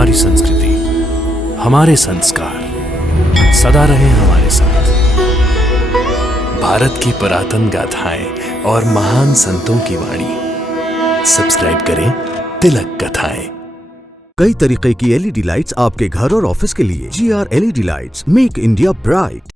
हमारी संस्कृति, हमारे संस्कार सदा रहे हमारे साथ। भारत की पुरातन गाथाएं और महान संतों की वाणी। सब्सक्राइब करें तिलक कथाएं। कई तरीके की एलईडी लाइट्स आपके घर और ऑफिस के लिए। GR LED lights, make India bright.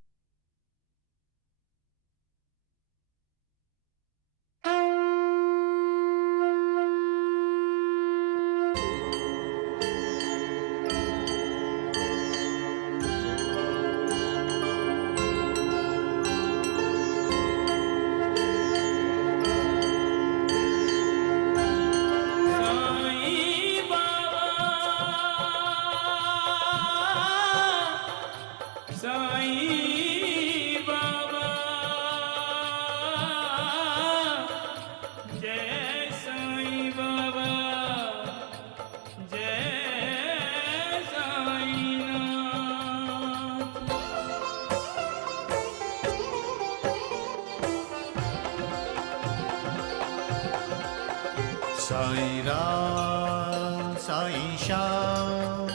Sai Ram Sai Shyam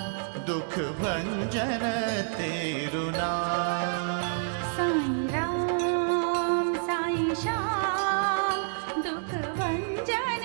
दुख भंजन तेरु नाम। साईं राम साईं श्याम दुख भंजन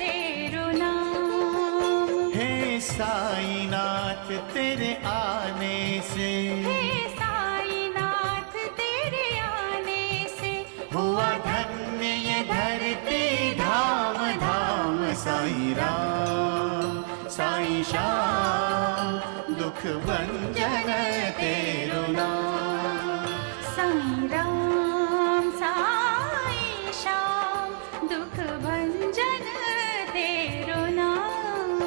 तेरु नाम। हे साईं नाथ तेरे आने से, हे साईं नाथ तेरे आने से हुआ धन्य ये धरती धाम धाम। साईं राम साईं श्याम दुख भंजन तेरु नाम। साईं राम साईं श्याम दुख भंजन तेरु नाम।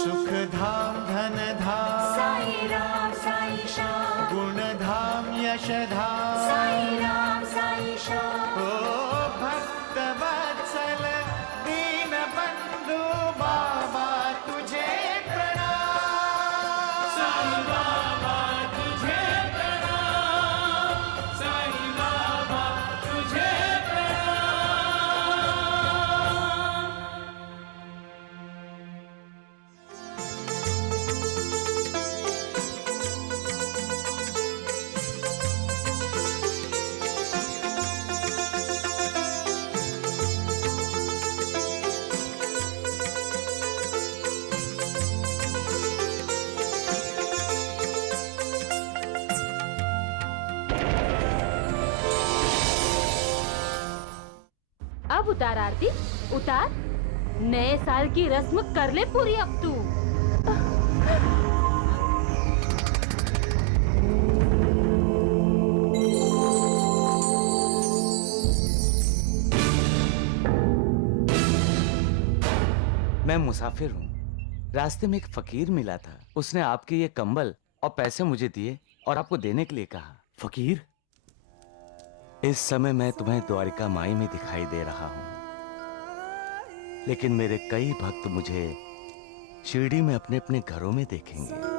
सुख धाम धन धाम साईं राम साईं श्याम गुण धाम यश धाम। साईं राम साईं श्याम ओ भक्त वत्सल दीन बंधु बाबा तुझे प्रणाम। साईं बाबा तुझे प्रणाम। साईं बाबा तुझे प्रणाम। अब उतार आरती, उतार। नए साल की रस्म कर ले पूरी अब तू। मैं मुसाफिर हूँ। रास्ते में एक फकीर मिला था। उसने आपके ये कंबल और पैसे मुझे दिए और आपको देने के लिए कहा। फकीर, इस समय मैं तुम्हें द्वारिका माई में दिखाई दे रहा हूँ, लेकिन मेरे कई भक्त मुझे शिरडी में अपने अपने घरों में देखेंगे।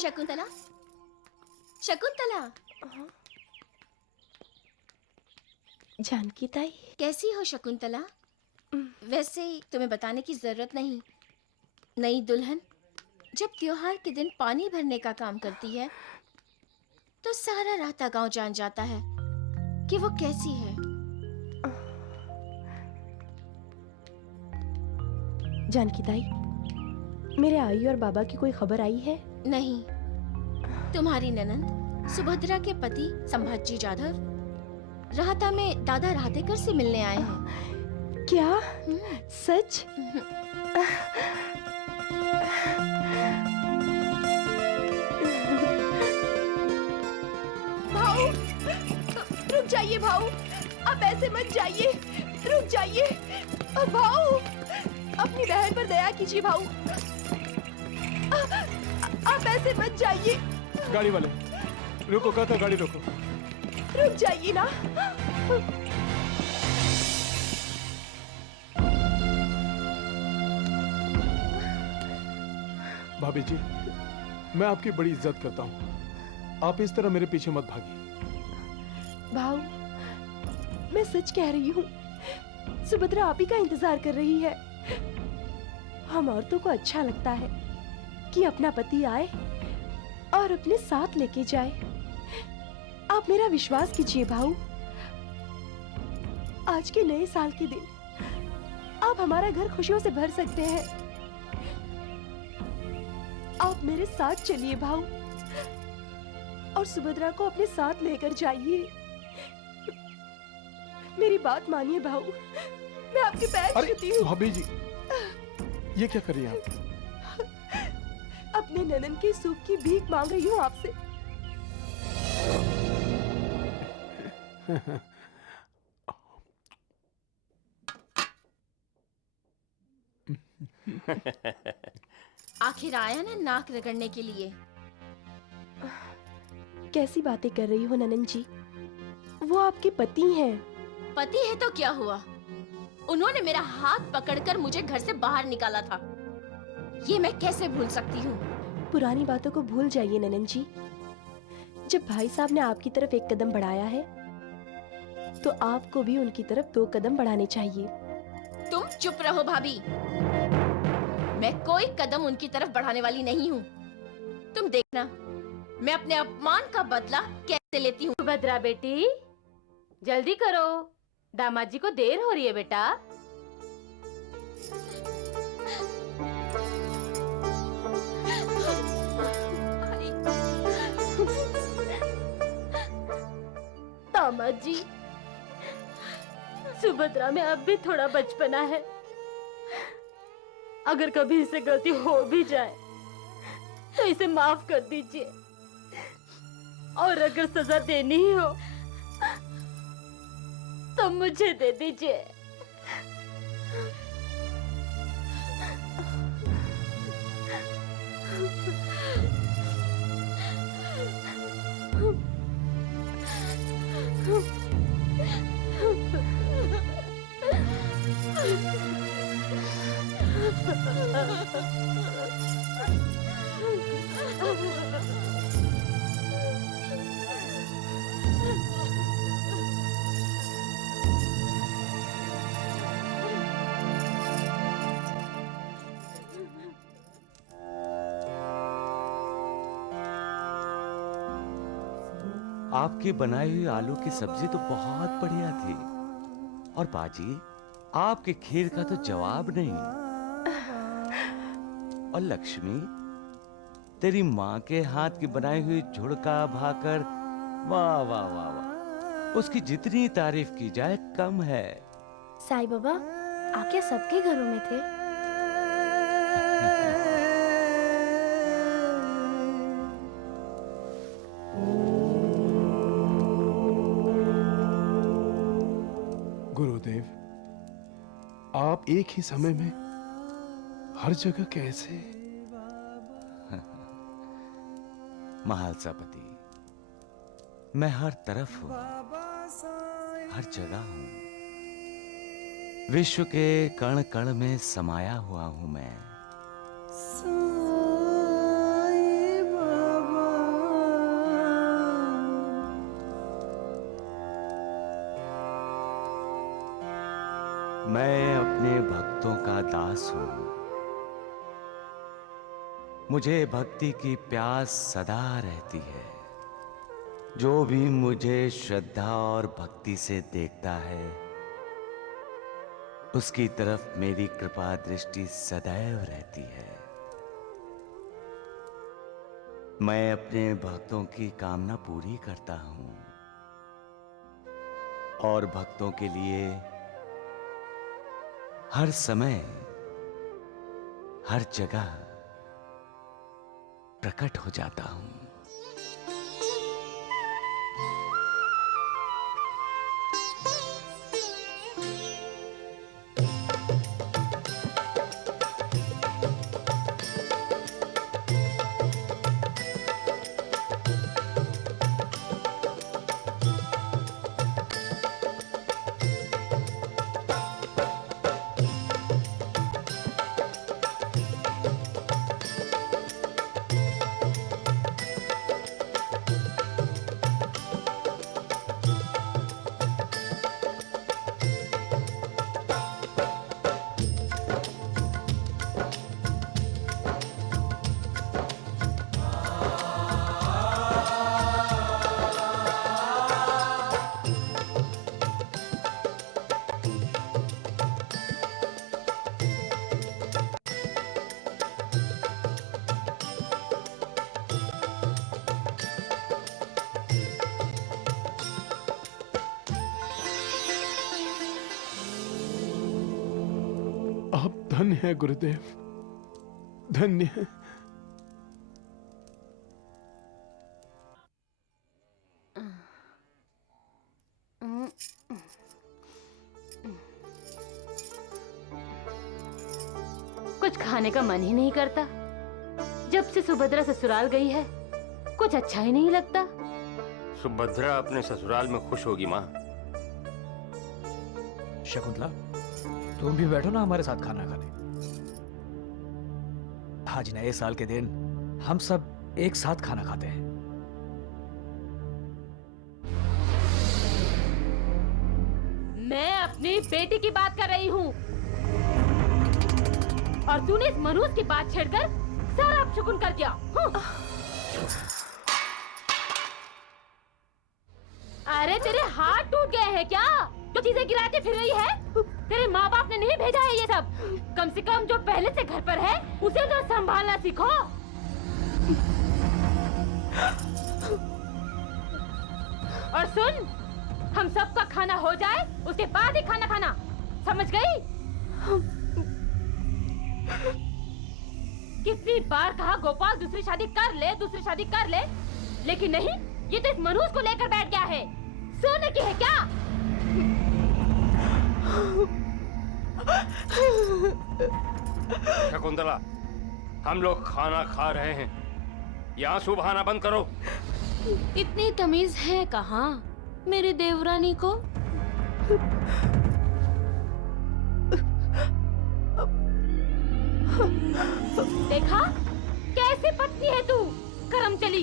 शकुंतला, शकुंतला। जानकी ताई, कैसी हो शकुंतला? वैसे तुम्हें बताने की जरूरत नहीं। नई दुल्हन जब त्योहार के दिन पानी भरने का काम करती है तो सारा राता गांव जान जाता है कि वो कैसी है। जानकी ताई, मेरे आई और बाबा की कोई खबर आई है? नहीं, तुम्हारी ननंद सुभद्रा के पति संभाजी जाधव राहता में दादा राहतेकर से मिलने आए हैं। क्या? सच? भाऊ, रुक जाइए भाऊ, आप ऐसे मत जाइए, रुक जाइए। भाऊ, अपनी बहन पर दया कीजिए भाऊ, आप ऐसे मत जाइए। गाड़ी वाले रुको, कहता गाड़ी रोको। रुक जाइए ना। भाभी जी, मैं आपकी बड़ी इज्जत करता हूँ। आप इस तरह मेरे पीछे मत भागिए। भाऊ, मैं सच कह रही हूँ, सुभद्रा आप ही का इंतजार कर रही है। हम औरतों को अच्छा लगता है कि अपना पति आए और अपने साथ लेके जाए। आप मेरा विश्वास कीजिए भाऊ, आज के नए साल के दिन आप हमारा घर खुशियों से भर सकते हैं। आप मेरे साथ चलिए भाऊ और सुभद्रा को अपने साथ लेकर जाइए। मेरी बात मानिए भाऊ, मैं आपके पैर छूती हूँ। भाभी जी, ये क्या कर रही हैं आप? अपने ननन के सुख की भीख मांग रही हूँ आपसे। आखिर आया ना नाक रगड़ने के लिए। कैसी बातें कर रही हो ननन जी? वो आपके पति हैं। पति है तो क्या हुआ? उन्होंने मेरा हाथ पकड़कर मुझे घर से बाहर निकाला था। ये मैं कैसे भूल सकती हूँ? पुरानी बातों को भूल जाइए ननन जी। जब भाई साहब ने आपकी तरफ एक कदम बढ़ाया है, तो आपको भी उनकी तरफ 2 कदम बढ़ाने चाहिए। तुम चुप रहो भाभी। मैं कोई कदम उनकी तरफ बढ़ाने वाली नहीं हूँ। तुम देखना मैं अपने अपमान का बदला कैसे लेती हूँ। सुभद्रा बेटी, जल्दी करो, दामाद जी को देर हो रही है बेटा। दामाद जी, सुभद्रा में अब भी थोड़ा बचपना है। अगर कभी इसे गलती हो भी जाए तो इसे माफ कर दीजिए, और अगर सजा देनी ही हो तो मुझे दे दीजिए। आपकी बनाई हुई आलू की सब्जी तो बहुत बढ़िया थी, और बाजी, आपके खीर का तो जवाब नहीं। और लक्ष्मी, तेरी माँ के हाथ की बनाई हुई झुड़का भाकर, वाह वाह वाह वाह, उसकी जितनी तारीफ की जाए कम है। साईं बाबा आके सबके घरों में थे। गुरुदेव, आप एक ही समय में हर जगह कैसे? महालसापति, मैं हर तरफ हूं, हर जगह हूं। विश्व के कण कण में समाया हुआ हूं मैं। मैं अपने भक्तों का दास हूं। मुझे भक्ति की प्यास सदा रहती है। जो भी मुझे श्रद्धा और भक्ति से देखता है, उसकी तरफ मेरी कृपा दृष्टि सदैव रहती है। मैं अपने भक्तों की कामना पूरी करता हूं, और भक्तों के लिए हर समय, हर जगह प्रकट हो जाता हूं। आप धन्य हैं गुरुदेव, धन्य हैं। कुछ खाने का मन ही नहीं करता। जब से सुभद्रा ससुराल गई है कुछ अच्छा ही नहीं लगता। सुभद्रा अपने ससुराल में खुश होगी माँ। शकुंतला, तुम भी बैठो ना हमारे साथ खाना खाने। आज नए साल के दिन हम सब एक साथ खाना खाते हैं। मैं अपनी बेटी की बात कर रही हूँ और तूने इस मनुष्य की बात छेड़कर सारा अपशकुन कर दिया। अरे तेरे हाथ टूट गए हैं क्या? जो चीजें गिराते फिर रही है? तेरे माँ बाप ने नहीं भेजा है ये सब। कम से कम जो पहले से घर पर है उसे तो संभालना सीखो। और सुन, हम सबका खाना हो जाए उसके बाद ही खाना खाना, समझ गई? कितनी बार कहा गोपाल दूसरी शादी कर ले, दूसरी शादी कर ले, लेकिन नहीं, ये तो इस मनुष्य को लेकर बैठ गया है। सोने की है क्या? शकुंतला, हम लोग खाना खा रहे हैं, यहाँ आंसू बहाना बंद करो। इतनी तमीज है कहाँ मेरी देवरानी को? देखा कैसी पत्नी है तू, करम चली।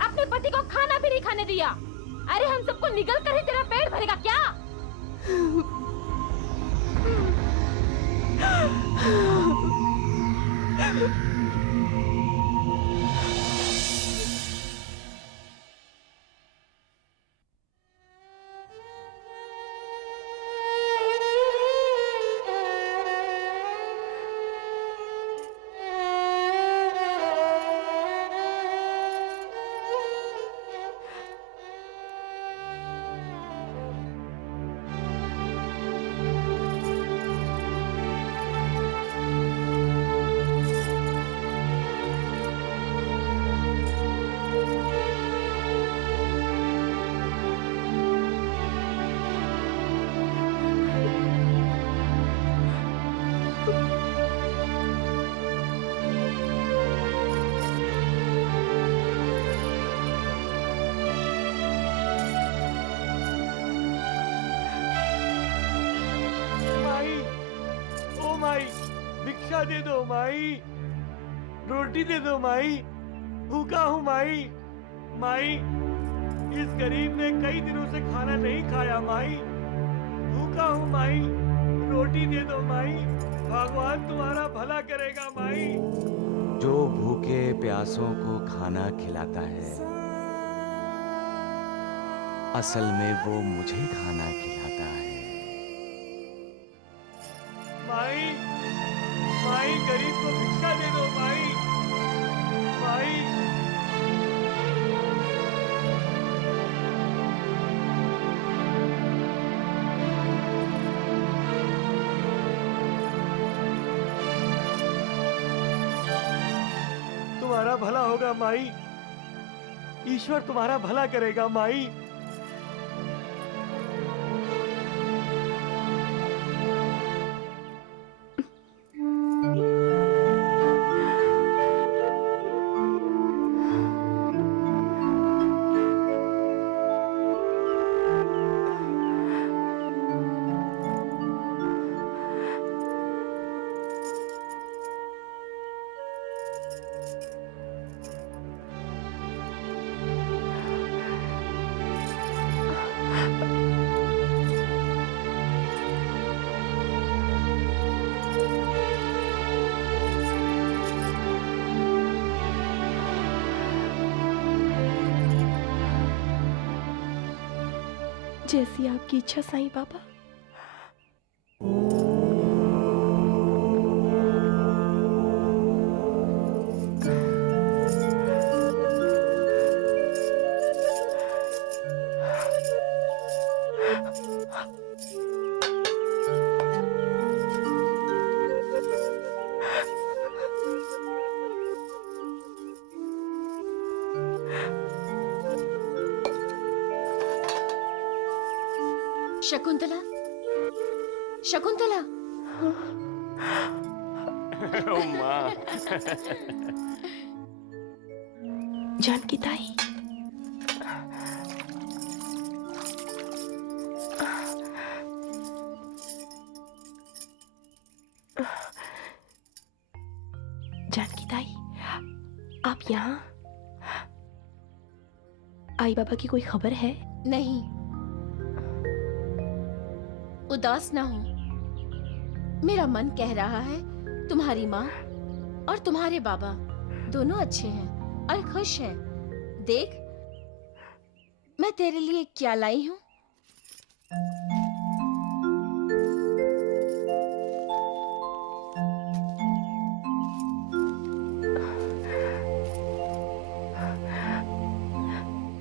अपने पति को खाना भी नहीं खाने दिया। अरे हम सबको निगल कर ही तेरा पेट भरेगा क्या? भिक्षा दे दो माई, रोटी दे दो माई, भूखा हूँ माई। माई, इस गरीब ने कई दिनों से खाना नहीं खाया माई, भूखा हूँ माई, रोटी दे दो माई, भगवान तुम्हारा भला करेगा माई। जो भूखे प्यासों को खाना खिलाता है, असल में वो मुझे खाना खिलाता है। माई, माई, गरीब को भिक्षा दे दो माई, माई। तुम्हारा भला होगा माई, ईश्वर तुम्हारा भला करेगा माई। जैसी आपकी इच्छा साईं बाबा। शकुंतला, शकुंतला। ओ माँ। जानकी ताई, जानकी ताई, आप यहाँ? आई बाबा की कोई खबर है? नहीं, उदास ना हो। मेरा मन कह रहा है तुम्हारी माँ और तुम्हारे बाबा दोनों अच्छे हैं और खुश हैं। देख, मैं तेरे लिए क्या लाई हूँ।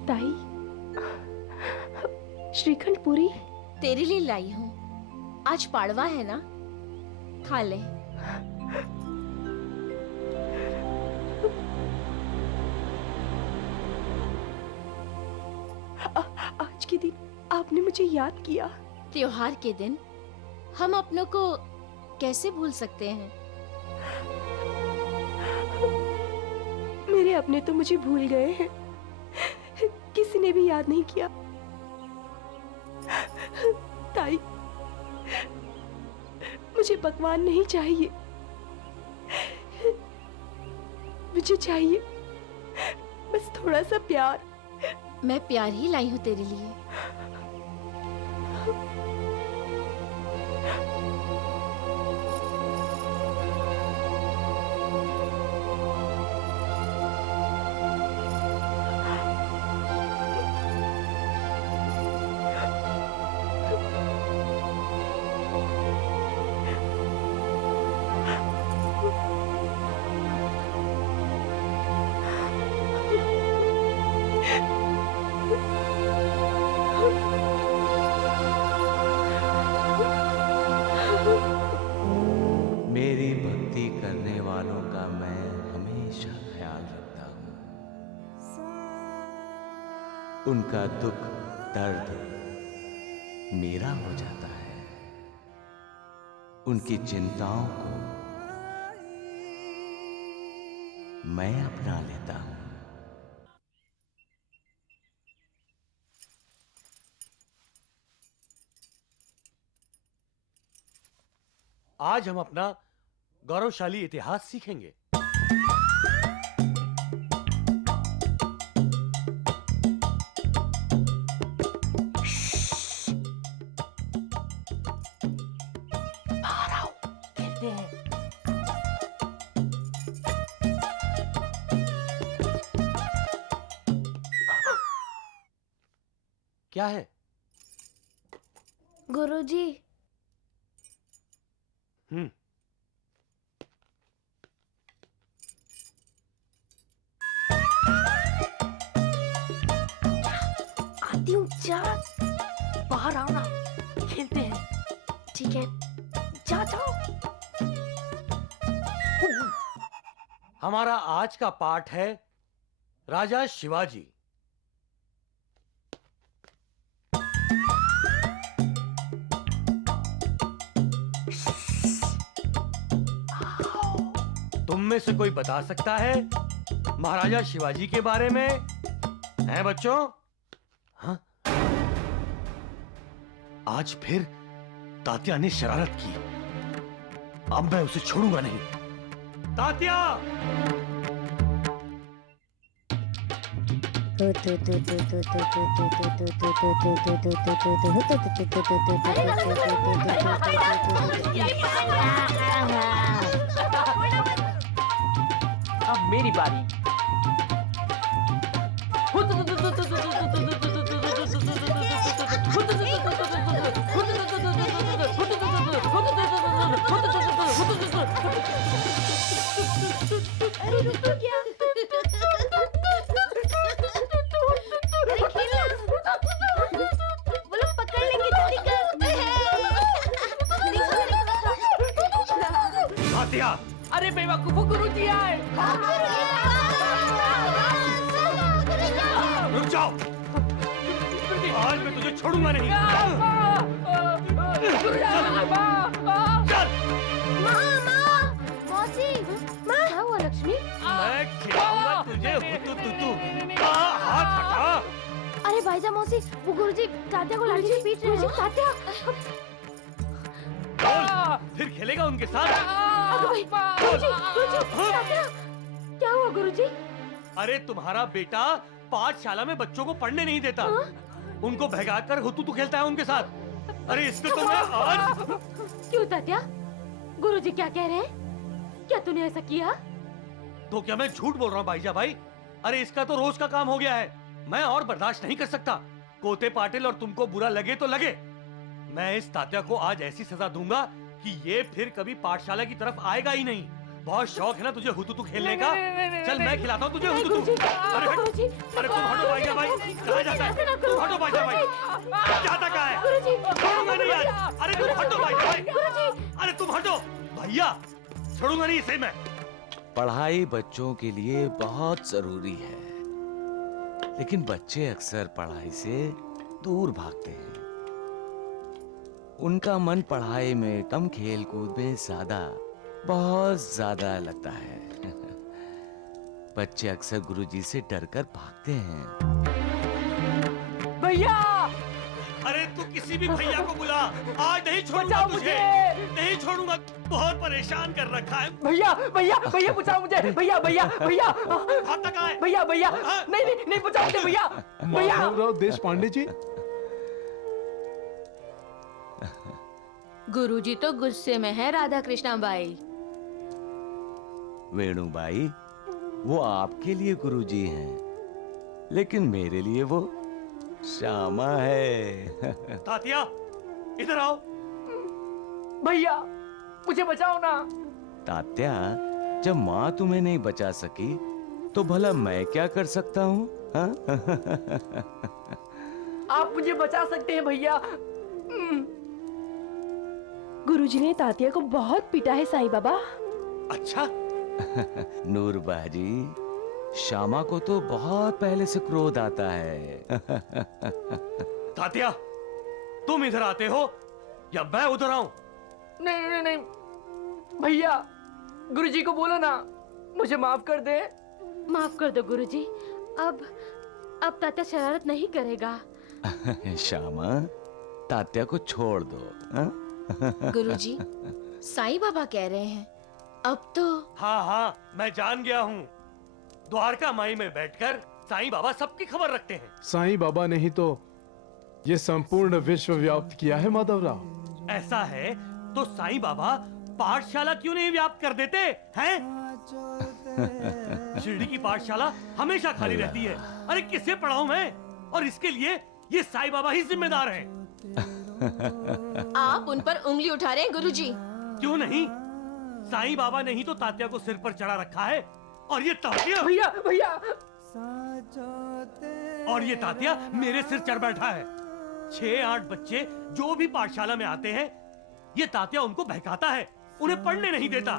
ताई, श्रीखंड पूरी तेरे लिए लाई हूँ। आज पाड़वा है ना, खा ले। आज के दिन आपने मुझे याद किया। त्योहार के दिन हम अपनों को कैसे भूल सकते हैं। मेरे अपने तो मुझे भूल गए हैं, किसी ने भी याद नहीं किया। ताई, मुझे पकवान नहीं चाहिए, मुझे चाहिए बस थोड़ा सा प्यार। मैं प्यार ही लाई हूँ तेरे लिए। मेरी भक्ति करने वालों का मैं हमेशा ख्याल रखता हूँ। उनका दुख दर्द मेरा हो जाता है। उनकी चिंताओं को मैं अपना लेता हूँ। आज हम अपना गौरवशाली इतिहास सीखेंगे। बाहर आओ, खेलते हैं। क्या है? गुरुजी, आती हूँ। जा, बाहर आओ ना, खेलते हैं। ठीक है, जा जाओ। हमारा आज का पाठ है राजा शिवाजी। तुम में से कोई बता सकता है महाराजा शिवाजी के बारे में? हैं बच्चों? हाँ? आज फिर तात्या ने शरारत की। अब मैं उसे छोड़ूंगा नहीं। तात्या! अब मेरी बारी। अरे रुको क्या? वो लोग पकड़ लेंगे, जल्दी कर। तात्या! अरे बेवकूफो, गुरुजी आए। रुक जाओ! आज मैं तुझे छोड़ूंगा नहीं। मौसी क्या हुआ लक्ष्मी? मैं खिलाऊंगा तुझे हाथ हटा। अरे भाईजा मौसी, वो गुरुजी तात्या को लाठी से पीट रहे हैं। तात्या फिर खेलेगा उनके साथ। क्या हुआ गुरुजी? अरे तुम्हारा बेटा पाठशाला में बच्चों को पढ़ने नहीं देता, उनको भगाकर हुतू खेलता है उनके साथ। अरे इसको तो मैं आज। क्यों तात्या? गुरुजी क्या कह रहे हैं? क्या तूने ऐसा किया? तो क्या मैं झूठ बोल रहा हूँ भाईजा भाई? अरे इसका तो रोज का काम हो गया है, मैं और बर्दाश्त नहीं कर सकता। कोते पाटिल और तुमको बुरा लगे तो लगे, मैं इस तात्या को आज ऐसी सजा दूंगा कि ये फिर कभी पाठशाला की तरफ आएगा ही नहीं। बहुत शौक है ना तुझे हुतू खेलने का? चल मैं खिलाता हूँ तुझे हुतू। अरे अरे तुम हटो भाईजा भाई, कहाँ जाता है? तुम हटो भाईजा भाई, जाता कहाँ है? छोड़ूंगा नहीं आज। अरे तुम हटो भाईजा भाई, अरे तुम हटो भैया, छोड़ूंगा नहीं इसे मैं। पढ़ाई बच्चों के लिए बहुत जरूरी है, लेकिन बच्चे अक्सर पढ़ाई से दूर भागते हैं। उनका मन पढ़ाई में कम, खेल कूद में ज्यादा, बहुत ज्यादा लगता है। बच्चे अक्सर गुरुजी से डरकर भागते हैं। भैया! अरे तू किसी भी भैया को बुला, आज नहीं छोड़ूंगा तुझे, नहीं छोड़ूंगा। बहुत परेशान कर रखा है। भैया भैया भैया बचाओ मुझे, भैया भैया भैया हाथ तक आए। भैया भैया नहीं नहीं नहीं बचाओ मुझे भैया। भैया माधवराव देशपांडे जी। गुरुजी तो गुस्से में है राधा कृष्णा बाई। वेणुबाई, वो आपके लिए गुरुजी हैं, लेकिन मेरे लिए वो श्यामा है। तात्या इधर आओ। भैया मुझे बचाओ ना। तात्या, जब माँ तुम्हें नहीं बचा सकी तो भला मैं क्या कर सकता हूँ? आप मुझे बचा सकते हैं भैया। गुरुजी ने तात्या को बहुत पीटा है साईं बाबा। अच्छा? नूर बाजी, श्यामा को तो बहुत पहले से क्रोध आता है। तात्या, तुम इधर आते हो या मैं उधर आऊं? नहीं नहीं नहीं भैया, गुरुजी को बोलो ना मुझे माफ कर दे। माफ कर दो गुरुजी, अब तात्या शरारत नहीं करेगा। श्यामा, तात्या को छोड़ दो। गुरुजी, साईं बाबा कह रहे हैं अब तो। हाँ हाँ, मैं जान गया हूँ। द्वारका माई में बैठकर साईं बाबा सबकी खबर रखते हैं। साईं बाबा ने ही तो ये संपूर्ण विश्व व्याप्त किया है माधवराव। ऐसा है तो साईं बाबा पाठशाला क्यों नहीं व्याप्त कर देते हैं? शिरडी की पाठशाला हमेशा खाली रहती है। अरे किसे पढ़ाऊं मैं? और इसके लिए ये साईं बाबा ही जिम्मेदार हैं। आप उन पर उंगली उठा रहे हैं गुरुजी। क्यों नहीं? साईं बाबा ने ही तो तात्या को सिर पर चढ़ा रखा है। और ये तात्या भैया भैया और ये तात्या मेरे सिर चढ़ बैठा है। 6-8 बच्चे जो भी पाठशाला में आते हैं, ये तात्या उनको बहकाता है, उन्हें पढ़ने नहीं देता।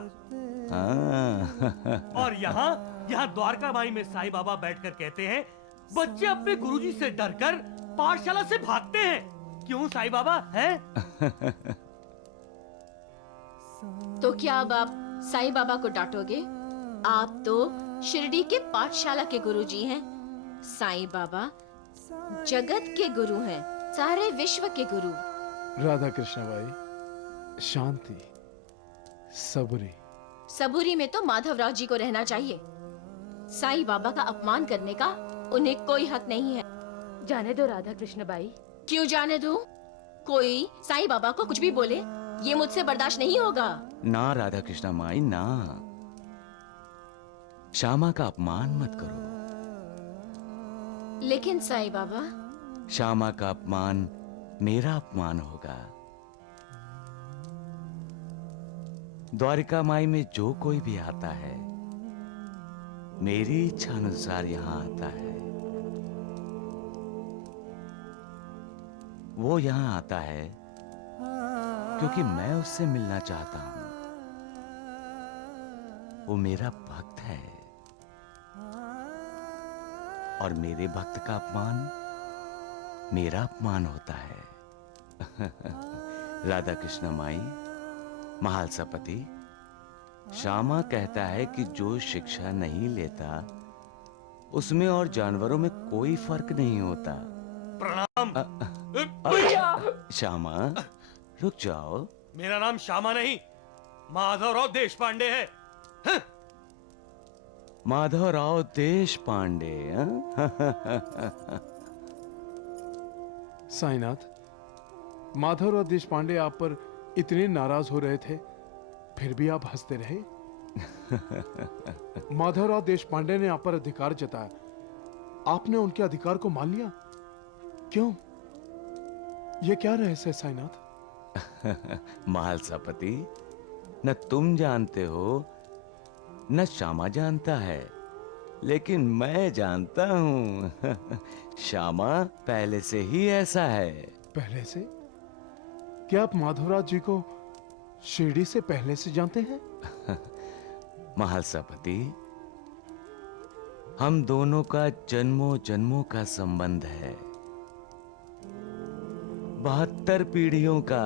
और यहाँ द्वारका माई में साईं बाबा बैठकर कहते हैं, बच्चे अपने गुरुजी से डरकर पाठशाला से भागते हैं। क्यों साईं बाबा हैं? तो क्या अब आप साईं बाबा को डांटोगे? आप तो शिरडी के पाठशाला के गुरुजी हैं। साईं बाबा जगत के गुरु हैं, सारे विश्व के गुरु। राधा कृष्ण भाई, शांति, सबूरी। सबूरी में तो माधवराव जी को रहना चाहिए। साईं बाबा का अपमान करने का उन्हें कोई हक नहीं है। जाने दो राधा कृष्ण बाई। क्यों जाने दो? कोई साईं बाबा को कुछ भी बोले, ये मुझसे बर्दाश्त नहीं होगा। ना राधा कृष्ण माई, ना। श्यामा का अपमान मत करो। लेकिन साईं बाबा, श्यामा का अपमान मेरा अपमान होगा। द्वारिका माई में जो कोई भी आता है, मेरी इच्छा अनुसार यहाँ आता है। वो यहाँ आता है क्योंकि मैं उससे मिलना चाहता हूँ। वो मेरा भक्त है और मेरे भक्त का अपमान मेरा अपमान होता है। राधा कृष्ण माई, महालसा पति, श्यामा कहता है कि जो शिक्षा नहीं लेता उसमें और जानवरों में कोई फर्क नहीं होता। प्रणाम। श्यामा, रुक जाओ। मेरा नाम श्यामा नहीं, माधवराव देश पांडे है। माधवराव देश पांडे। साईनाथ, माधवराव देश पांडे आप पर इतने नाराज हो रहे थे, फिर भी आप हंसते रहे। माधवराव देश पांडे ने आप पर अधिकार जताया, आपने उनके अधिकार को मान लिया। क्यों? यह क्या रहस्य है साईनाथ? महालसापति, न तुम जानते हो न श्यामा जानता है, लेकिन मैं जानता हूं। श्यामा पहले से ही ऐसा है। पहले से? क्या आप माधवराव जी को शिरडी से पहले से जानते हैं? महालसापति, हम दोनों का जन्मों जन्मों का संबंध है, 72 पीढ़ियों का।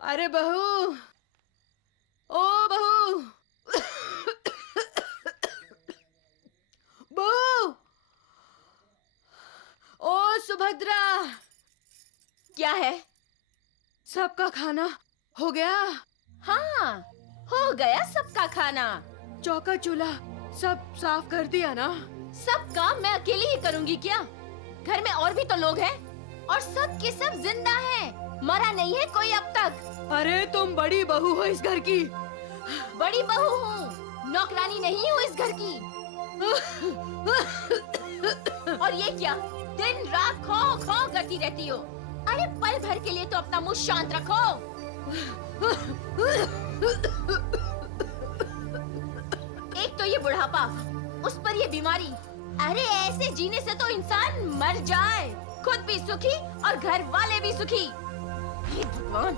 अरे बहू, ओ बहू, बहू, ओ सुभद्रा, क्या है? सबका खाना हो गया? हाँ, हो गया सबका खाना। चौका चूल्हा सब साफ कर दिया ना? सब काम मैं अकेली ही करूंगी क्या? घर में और भी तो लोग हैं, और सब के सब जिंदा हैं। मरा नहीं है कोई अब तक। अरे तुम बड़ी बहू हो इस घर की। बड़ी बहू हूँ, नौकरानी नहीं हूँ इस घर की। और ये क्या, दिन रात खो खो करती रहती हो? अरे पल भर के लिए तो अपना मुंह शांत रखो। एक तो ये बुढ़ापा, उस पर ये बीमारी। अरे ऐसे जीने से तो इंसान मर जाए, खुद भी सुखी और घर वाले भी सुखी। हे भगवान।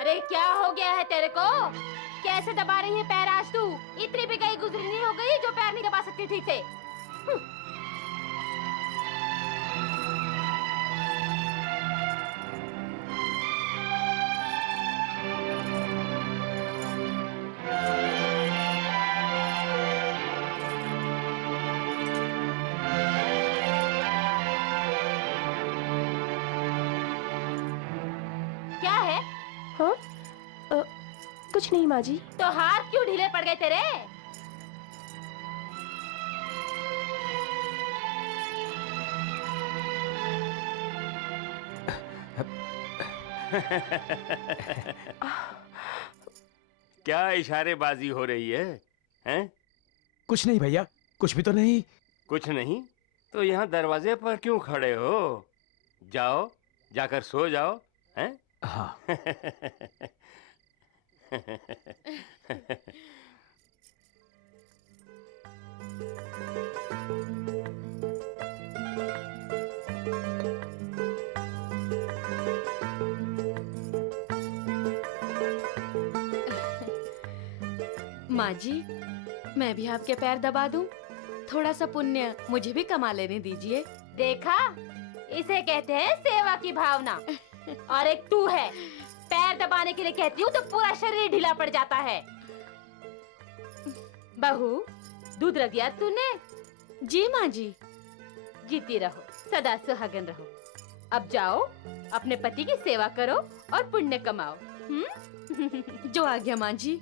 अरे क्या हो गया है तेरे को? कैसे दबा रही है पैर आज तू? इतनी भी गई गुजरी नहीं हो गई जो पैर नहीं दबा सकती ठीक से। क्या है? हाँ? कुछ नहीं माँ जी। तो हाथ क्यों ढीले पड़ गए तेरे? क्या इशारेबाजी हो रही है? हैं? कुछ नहीं भैया, कुछ भी तो नहीं। कुछ नहीं तो यहाँ दरवाजे पर क्यों खड़े हो? जाओ, जाकर सो जाओ। हैं? हाँ। माँ जी, मैं भी आपके पैर दबा दूं? थोड़ा सा पुण्य मुझे भी कमा लेने दीजिए। देखा, इसे कहते हैं सेवा की भावना। और एक तू है, पैर दबाने के लिए कहती हूँ तो पूरा शरीर ढीला पड़ जाता है। बहू, दूध रख दिया तूने? जी माँ जी। जीती रहो, सदा सुहागन रहो। अब जाओ, अपने पति की सेवा करो और पुण्य कमाओ। जो आज्ञा माँ जी।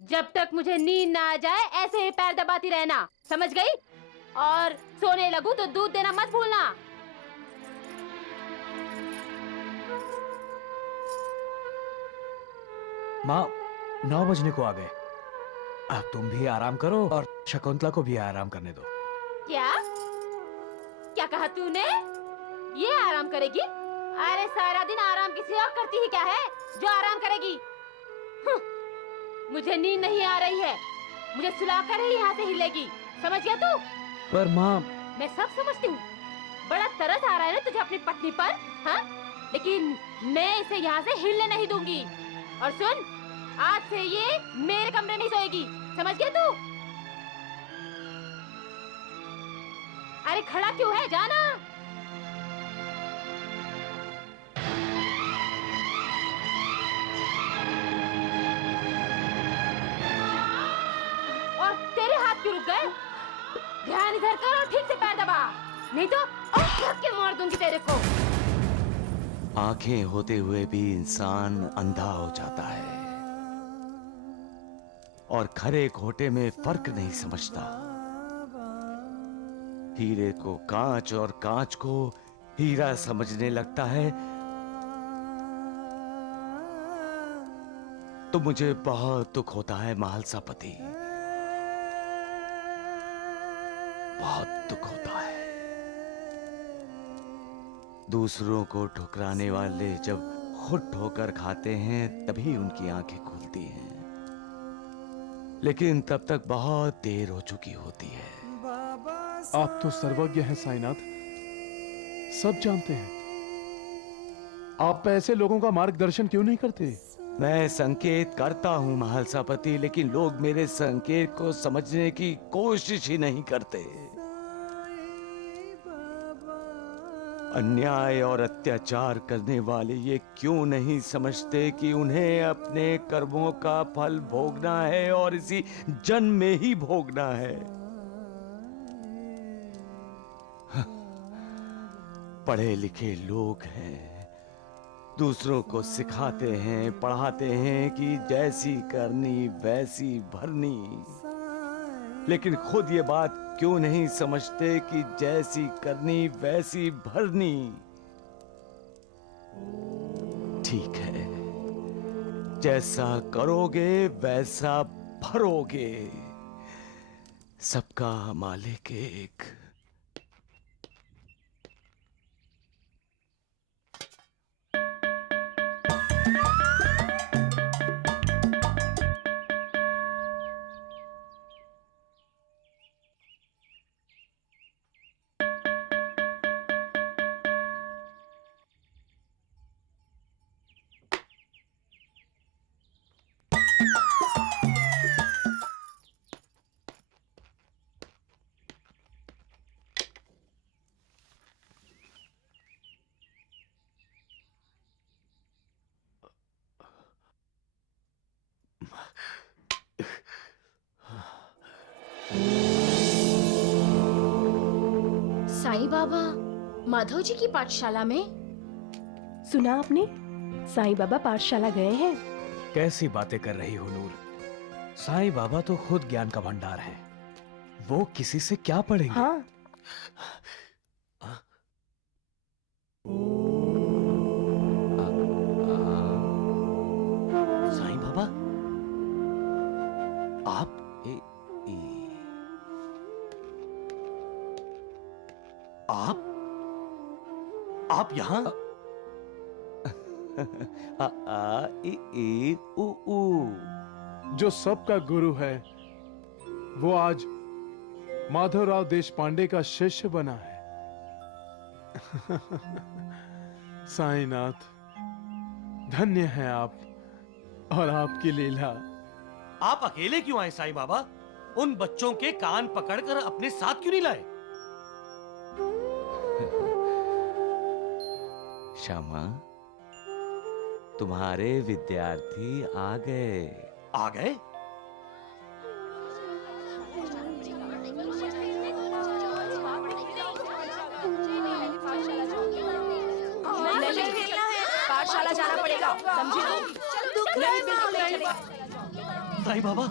जब तक मुझे नींद ना आ जाए ऐसे ही पैर दबाती रहना, समझ गई? और सोने लगूं तो दूध देना मत भूलना। माँ 9 बजने को आ गए। अब तुम भी आराम करो और शकुंतला को भी आराम करने दो। क्या क्या कहा तूने? ये आराम करेगी? अरे सारा दिन आराम किसी और करती ही क्या है जो आराम करेगी? मुझे नींद नहीं आ रही है, मुझे सुलाकर ही यहाँ से हिलेगी, समझ गया तू? पर माँ मैं सब समझती हूँ, बड़ा तरस आ रहा है ना तुझे अपनी पत्नी पर, हाँ? लेकिन मैं इसे यहाँ से हिलने नहीं दूंगी। और सुन, आज से ये मेरे कमरे में ही सोएगी, समझ गया तू? अरे खड़ा क्यों है, जाना। और तेरे हाथ क्यों रुक गए? ध्यान इधर कर और ठीक से पैर दबा, नहीं तो के मार दूंगी तेरे को। आंखें होते हुए भी इंसान अंधा हो जाता है और खरे खोटे में फर्क नहीं समझता। हीरे को कांच और कांच को हीरा समझने लगता है। तो मुझे बहुत दुख होता है महालसापति, बहुत दुख होता है। दूसरों को ठुकराने वाले जब खुद ठोकर खाते हैं तभी उनकी आंखें खुलती हैं, लेकिन तब तक बहुत देर हो चुकी होती है। आप तो सर्वज्ञ हैं साईनाथ, सब जानते हैं। आप ऐसे लोगों का मार्गदर्शन क्यों नहीं करते? मैं संकेत करता हूं महालसापति, लेकिन लोग मेरे संकेत को समझने की कोशिश ही नहीं करते। अन्याय और अत्याचार करने वाले ये क्यों नहीं समझते कि उन्हें अपने कर्मों का फल भोगना है और इसी जन्म में ही भोगना है। पढ़े लिखे लोग हैं, दूसरों को सिखाते हैं, पढ़ाते हैं कि जैसी करनी वैसी भरनी, लेकिन खुद ये बात क्यों नहीं समझते कि जैसी करनी वैसी भरनी। ठीक है, जैसा करोगे वैसा भरोगे। सबका मालिक एक। साईं बाबा माधव जी की पाठशाला में? सुना आपने? साईं बाबा पाठशाला गए हैं। कैसी बातें कर रही हो नूर? साईं बाबा तो खुद ज्ञान का भंडार है, वो किसी से क्या पढ़ेंगे? हाँ। साईं बाबा, आप आप यहाँ? जो सबका गुरु है वो आज माधवराव देशपांडे का शिष्य बना है। साईनाथ, धन्य है आप और आपकी लीला। आप अकेले क्यों आए साईं बाबा? उन बच्चों के कान पकड़कर अपने साथ क्यों नहीं लाए? श्यामा, तुम्हारे विद्यार्थी आ गए। आ गए? पाठशाला जाना पड़ेगा, समझे? साईं बाबा,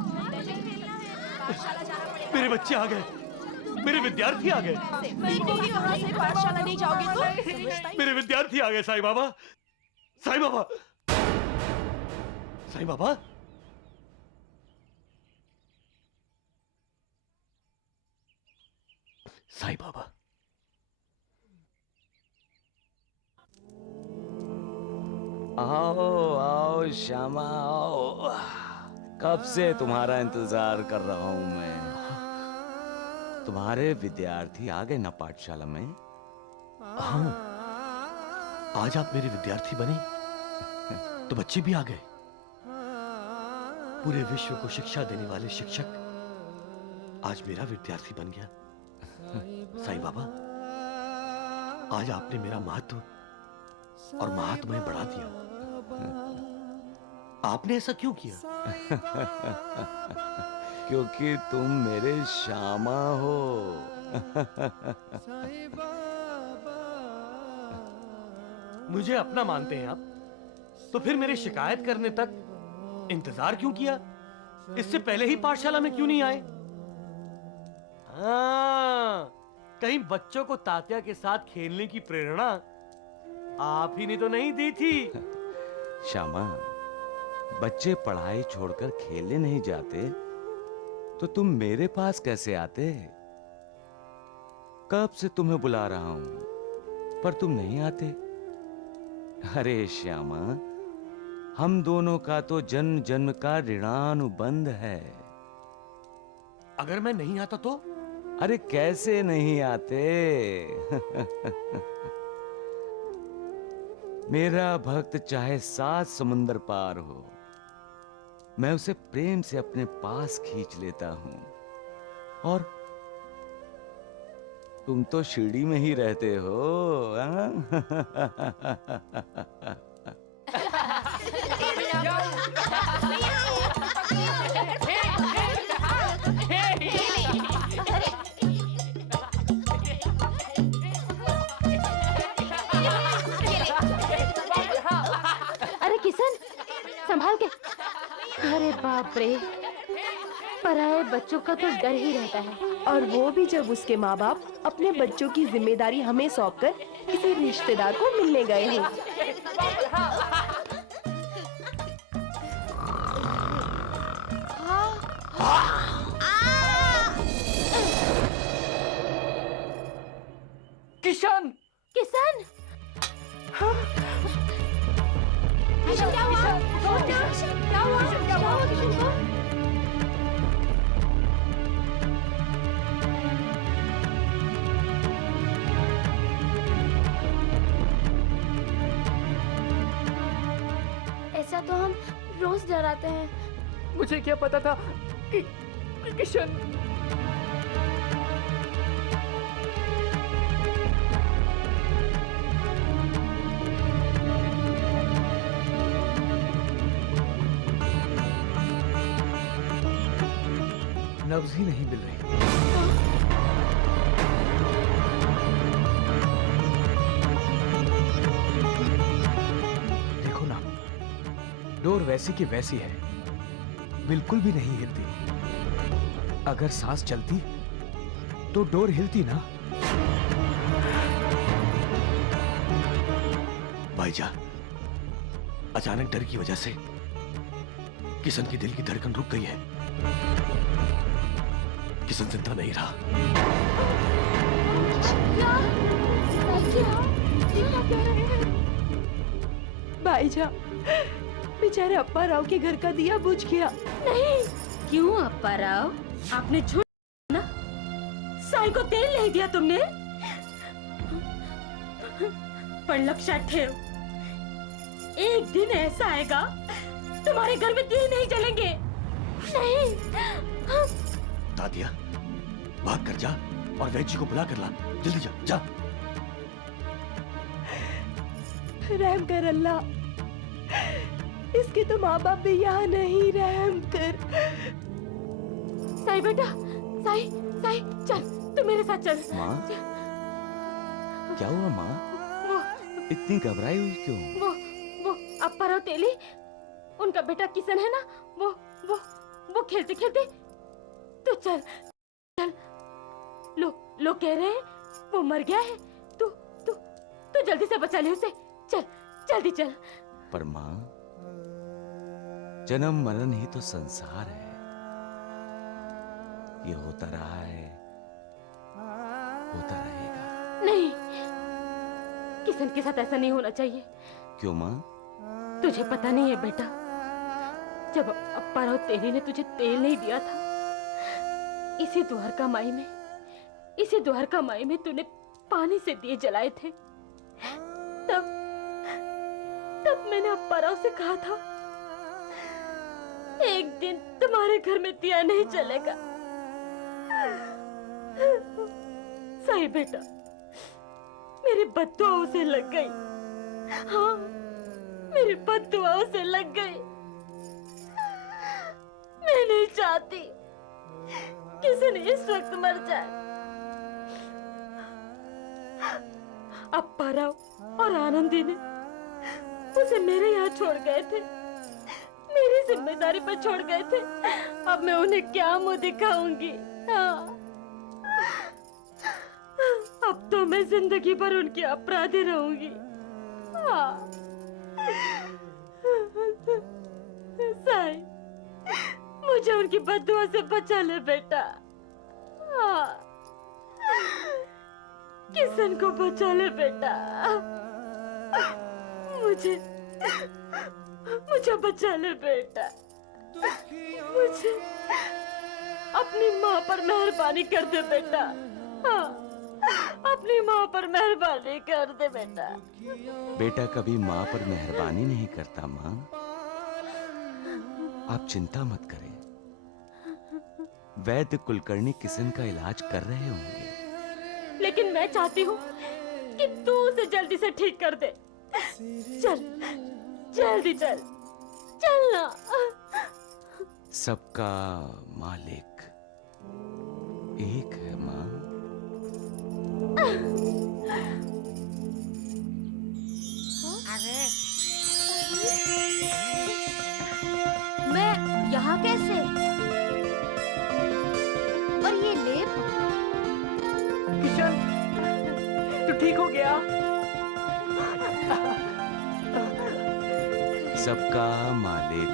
मेरे बच्चे आ गए, मेरे विद्यार्थी आ गए। सीखोगे कहाँ से? पाठशाला नहीं जाओगे तो? मेरे विद्यार्थी आ गए साईं बाबा। साईं बाबा, साईं बाबा, साईं बाबा, आओ आओ श्यामा आओ। कब से तुम्हारा इंतजार कर रहा हूं मैं। तुम्हारे विद्यार्थी आ गए ना पाठशाला में? हाँ, आज आप मेरे विद्यार्थी बने तो बच्चे भी आ गए। पूरे विश्व को शिक्षा देने वाले शिक्षक आज मेरा विद्यार्थी बन गया। साईं बाबा, आज आपने मेरा महत्व और महात्म्य बढ़ा दिया। आपने ऐसा क्यों किया? क्योंकि तुम मेरे श्यामा हो। मुझे अपना मानते हैं आप, तो फिर मेरे शिकायत करने तक इंतजार क्यों किया? इससे पहले ही पाठशाला में क्यों नहीं आए? हाँ, कहीं बच्चों को तात्या के साथ खेलने की प्रेरणा आप ही ने तो नहीं दी थी? श्यामा, बच्चे पढ़ाई छोड़कर खेलने नहीं जाते तो तुम मेरे पास कैसे आते? कब से तुम्हें बुला रहा हूं पर तुम नहीं आते। अरे श्यामा, हम दोनों का तो जन्म जन्म का ऋणानुबंध है। अगर मैं नहीं आता तो? अरे कैसे नहीं आते? मेरा भक्त चाहे 7 समुंदर पार हो, मैं उसे प्रेम से अपने पास खींच लेता हूं। और तुम तो शिरडी में ही रहते हो। अरे किशन, संभाल के। अरे बाप रे, पराये बच्चों का तो डर ही रहता है। और वो भी जब उसके माँ बाप अपने बच्चों की जिम्मेदारी हमें सौंपकर किसी रिश्तेदार को मिलने गए हैं। किशन, किशन, किशन क्या हुआ? क्या हुआ? क्या हुआ किशन को? ऐसा तो हम रोज डराते हैं। मुझे क्या पता था कि किशन। नब्ज ही नहीं मिल रही। देखो ना, डोर वैसी की वैसी है, बिल्कुल भी नहीं हिलती। अगर सांस चलती तो डोर हिलती ना। भाईजा, अचानक डर की वजह से किशन की दिल की धड़कन रुक गई है। किशन जिंदा नहीं रहा। भाईजा, बेचारे अप्पा राव के घर का दिया बुझ गया। नहीं। क्यों अप्पा राव? आपने झूठ ना, साई को तेल नहीं दिया तुमने। पर लक्षात ठेव, एक दिन ऐसा आएगा तुम्हारे घर में दिए नहीं जलेंगे। नहीं। तात्या, भाग कर जा और वैद्य जी को बुला कर ला। जल्दी जा, जा। रहम कर अल्लाह, इसके तो माँ बाप भी यहाँ नहीं। रहम कर। साई बेटा, साई, साई, चल, तू मेरे साथ चल। माँ, क्या हुआ माँ? वो इतनी घबराई हुई क्यों? वो अप्पा राव तेली, उनका बेटा किशन है ना, वो खेलते खेलते। तू चल, चल। लोग कह रहे हैं वो मर गया है। तू जल्दी से बचा ले उसे। चल, जल्दी चल। पर माँ, जन्म मरण ही तो संसार है। ये होता रहा है, होता रहेगा। नहीं, किशन के साथ ऐसा नहीं होना चाहिए। क्यों माँ? तुझे पता नहीं है बेटा, जब अप्पा राव तेरी ने तुझे तेल नहीं दिया था, इसी द्वारका माई में तूने पानी से दिए जलाए थे। तब मैंने अप्पा राव से कहा था, एक दिन तुम्हारे घर में दिया नहीं जलेगा। सही बेटा, मेरी बद्दुआ उसे लग गई। हाँ, मेरी बद्दुआ उसे लग गई। मैं नहीं चाहती किसी ने इस वक्त मर जाए। अप्पा राव और आनंदी ने उसे मेरे यहाँ छोड़ गए थे, मेरी जिम्मेदारी पर छोड़ गए थे। अब मैं उन्हें क्या मुंह दिखाऊंगी? हाँ। अब तो मैं जिंदगी भर उनकी अपराधी रहूंगी। हाँ। साई, मुझे उनकी बद्दुआ से बचा ले बेटा। हाँ। किशन को बचा ले बेटा। मुझे बचा ले बेटा। मुझे अपनी माँ पर मेहरबानी कर दे बेटा। हाँ, अपनी माँ पर मेहरबानी कर दे बेटा। बेटा कभी माँ पर मेहरबानी नहीं करता माँ। आप चिंता मत करें, वैद्य कुलकर्णी किशन का इलाज कर रहे होंगे। लेकिन मैं चाहती हूँ कि तू उसे जल्दी से ठीक कर दे। चल, जल्दी चल, चलना। सबका मालिक एक है माँ। मैं यहाँ कैसे? और ये लेप? किशन, तू ठीक हो गया? सबका मालिक